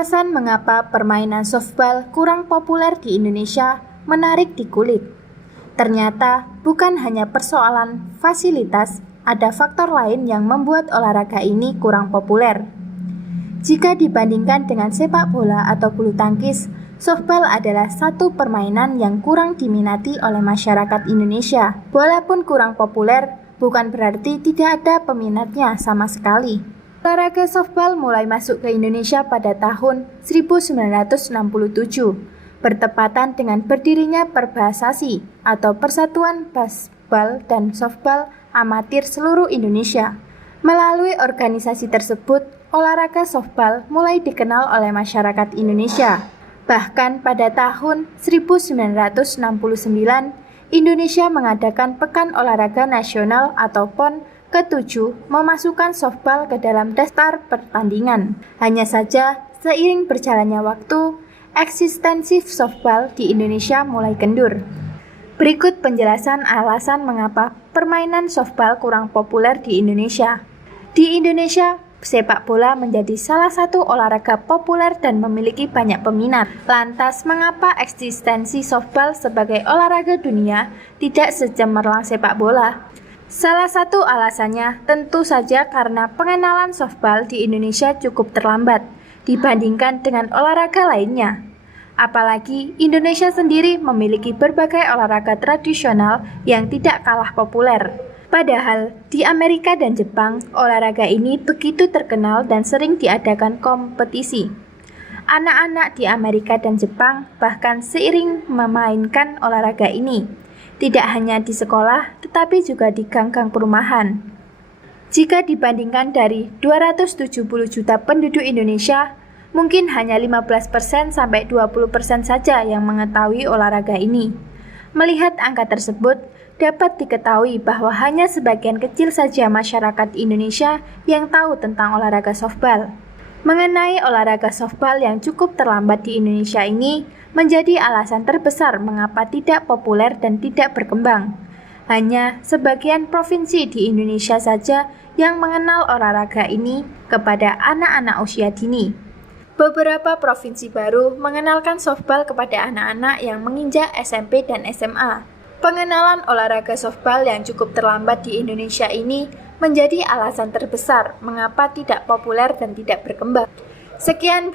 Alasan mengapa permainan softball kurang populer di Indonesia menarik dikulik. Ternyata bukan hanya persoalan fasilitas, ada faktor lain yang membuat olahraga ini kurang populer. Jika dibandingkan dengan sepak bola atau bulu tangkis, softball adalah satu permainan yang kurang diminati oleh masyarakat Indonesia. Walaupun kurang populer, bukan berarti tidak ada peminatnya sama sekali. Olahraga softball mulai masuk ke Indonesia pada tahun 1967, bertepatan dengan berdirinya Perbasasi atau Persatuan Baseball dan Softball Amatir seluruh Indonesia. Melalui organisasi tersebut, olahraga softball mulai dikenal oleh masyarakat Indonesia. Bahkan pada tahun 1969, Indonesia mengadakan Pekan Olahraga Nasional atau PON ke-7 memasukkan softball ke dalam daftar pertandingan. Hanya saja, seiring berjalannya waktu, eksistensi softball di Indonesia mulai kendur. Berikut penjelasan alasan mengapa permainan softball kurang populer di Indonesia. Di Indonesia, sepak bola menjadi salah satu olahraga populer dan memiliki banyak peminat. Lantas, mengapa eksistensi softball sebagai olahraga dunia tidak secemerlang sepak bola? Salah satu alasannya tentu saja karena pengenalan softball di Indonesia cukup terlambat dibandingkan dengan olahraga lainnya. Apalagi Indonesia sendiri memiliki berbagai olahraga tradisional yang tidak kalah populer. Padahal di Amerika dan Jepang, olahraga ini begitu terkenal dan sering diadakan kompetisi. Anak-anak di Amerika dan Jepang bahkan seiring memainkan olahraga ini, tidak hanya di sekolah, tetapi juga di gang-gang perumahan. Jika dibandingkan dari 270 juta penduduk Indonesia, mungkin hanya 15% sampai 20% saja yang mengetahui olahraga ini. Melihat angka tersebut, dapat diketahui bahwa hanya sebagian kecil saja masyarakat Indonesia yang tahu tentang olahraga softball. Mengenai olahraga softball yang cukup terlambat di Indonesia ini menjadi alasan terbesar mengapa tidak populer dan tidak berkembang. Hanya sebagian provinsi di Indonesia saja yang mengenal olahraga ini kepada anak-anak usia dini. Beberapa provinsi baru mengenalkan softball kepada anak-anak yang menginjak SMP dan SMA. Pengenalan olahraga softball yang cukup terlambat di Indonesia ini menjadi alasan terbesar mengapa tidak populer dan tidak berkembang. Sekian